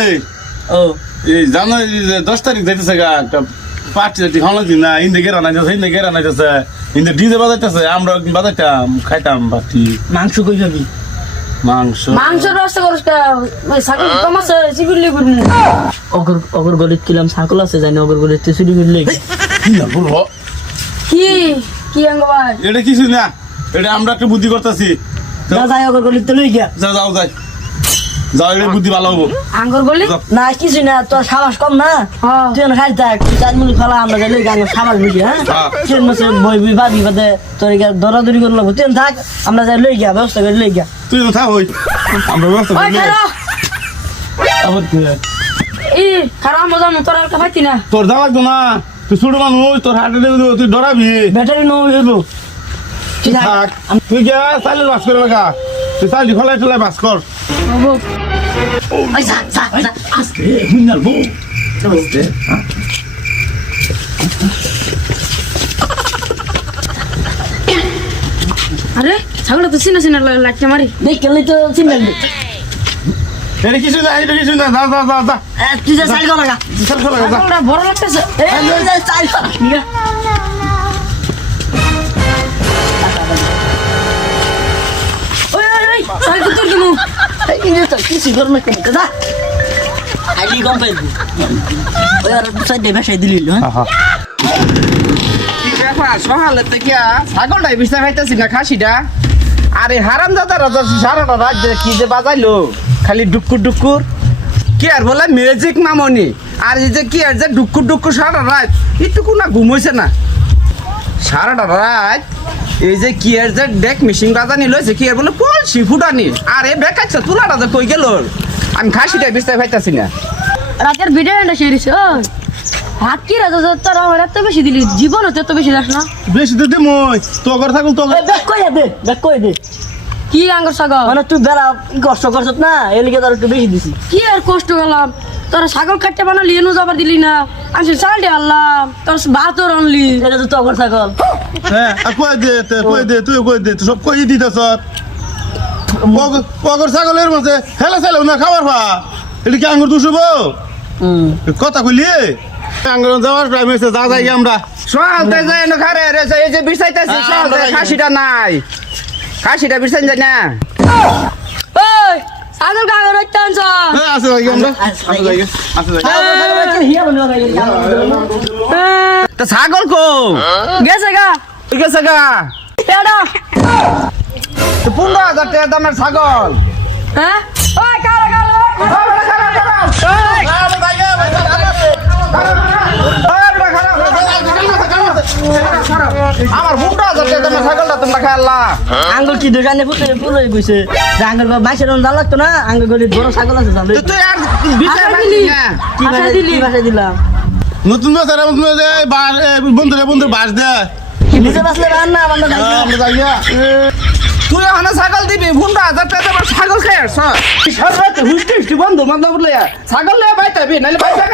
এই ও জানুয়ারি 10 তারিখ যাইতেছে গা একটা পার্টি হলো দিন না ইন্দে গেরা নাইতেছে ইন্দে ডিজে বাজাইতেছে আমরা বাজাইতাম খাইতাম পার্টি মাংস কই যাবি মাংসের ব্যবস্থা করিস ছাগল কম আছে চিবিলি করবো অগর গলিত কিলাম ছাগল আছে জানি অগর গলিত চুরি করলে কি না বলবো কি কি আঙ্গ ভাই এটা কিছু না এটা আমরা একটা বুদ্ধি করতেছি যা যাই অগর গলিত লই গিয়া যাও যাও এটা বুদ্ধি ভালো হবো আঙ্গুর বলি না কিছু না তোর সাবাস কম না তুই না খাই থাক চার মিনিট ফলা আমরা যাই লই গাঙ্গ সাবাস বুঝি হ্যাঁ তুই মাসে বই বই বাবি বাদে তোর দরাদরি করে লাগবো তুই থাক আমরা যাই লই গিয়া ব্যবস্থা করে লই গিয়া তুই তো থাক হই আমরা ব্যবস্থা ওই করি খারো আবার কি ই খারো আমরা যাবো তোর আর পাইতি না তোর যা লাগতো না তুই ছোট মানুষ তোর হাতে দেবে তুই ডরাবি ব্যাটারি নো হইব তুই থাক থাক তুই গিয়া চাইলে বাস করে লাগা তুই চাইলে খোলাই টোলাই বাস কর ওই যা যা যা আজকে হুইনাল বউ আজকে আরে ছাগল তো চিনা চিনা লাগছে মারি দেখ কেলে তো চিন্তা নেই এটা কিছু না যা তুই যা চাল লাগা চল খোলা যা ছাগলটা বড় লাগতেছে এই যা চাল নিয়া ওই ওই ওই ছাগল তোর দিমু এই যে তো কিছু কর না কেন যা আইলি কম পাইবি ওই আর সাইড দে ভাষাই দিলি হ্যাঁ কি ব্যাপার সকালে থেকে ছাগলটাই বিছনা খাইতেছি না খাসিটা আরে হারাম দাদারা সারাটা রাত কি যে বাজাইলো খালি ডুক্কুর ডুক্কুর কি আর বলে ম্যাজিক মামনি আর এই যে কি আর যে ডুক্কুর ডুক্কুর সারাটা রাত একটুকু না ঘুমোইছে না সারাটা রাত এই যে কি আর যে ডেক মেশিন বাজানি লইছে কি আর বলে কলসি ফুটানি আরে বেকাচ্ছে তুলাটা যে কই গেল আমি খাসিটাই বিছনা খাইতেছি না রাতের ভিডিও এন্ড শেয়ারিস ওই হাত কি রাজা তোর আমার এত বেশি দিলি জীবন হতে এত বেশি দাস না বেশি তো দিমই তো ঘর থাকুন তো ব্যাক কই দে কি আঙ্গুর ছাগল মানে তুই বেলা কষ্ট করছত না এলিগে তোর একটু বেশি দিছি কি আর কষ্ট করলাম তোরা ছাগল কাটতে বানালি এনু যাবার দিলি না আমি চালটি আনলাম তোর ভাতও রানলি এটা তো তোর ছাগল হ্যাঁ আর কই দে তুই কই দে তুই সব কই দিতেছ পগর ছাগলের মধ্যে হেলা চাইলে না খাবার পা এটা কি আঙ্গুর দুষবো কথা কইলি আঙ্গুর যাওয়ার টাইম হয়েছে যা যাই আমরা সকালতে যায় না খারে রে এই যে বিছাইতেছি সকালতে খাসিটা নাই খাসিটা বিছাইন যায় না ওই ছাগল কাগর হইতে আনছ হ্যাঁ আছে যাই আমরা আছে যাই হিয়া বন্ধ হয়ে গেল তো ছাগল কো গেছে গা ঠিক আছে গা পেড়া তো 15,000 টাকা দামের ছাগল হ্যাঁ ওই কালো কালো আমার 15,000 টাকা দামের ছাগলটা তোমরা খাইলা আঙ্গুল কি দোকানে পুরো বইছে আঙ্গুল বাইশের দাম লাগতো না আঙ্গুল গলি বড় ছাগল আছে জানো তুই আর বিচার দিলি। না কি ভাষা দিলাম নতুন বছর বন্ধুরে বাস দে নিজে বাসলে রান্না আমরা আমরা যাই তুই ওখানে ছাগল দিবি 15,000 টাকা দামের ছাগল খাই আসছ সর্বতে হুষ্টি বন্ধু বান্ধব লইয়া ছাগল লইয়া বাইতে নাইলে বাইতে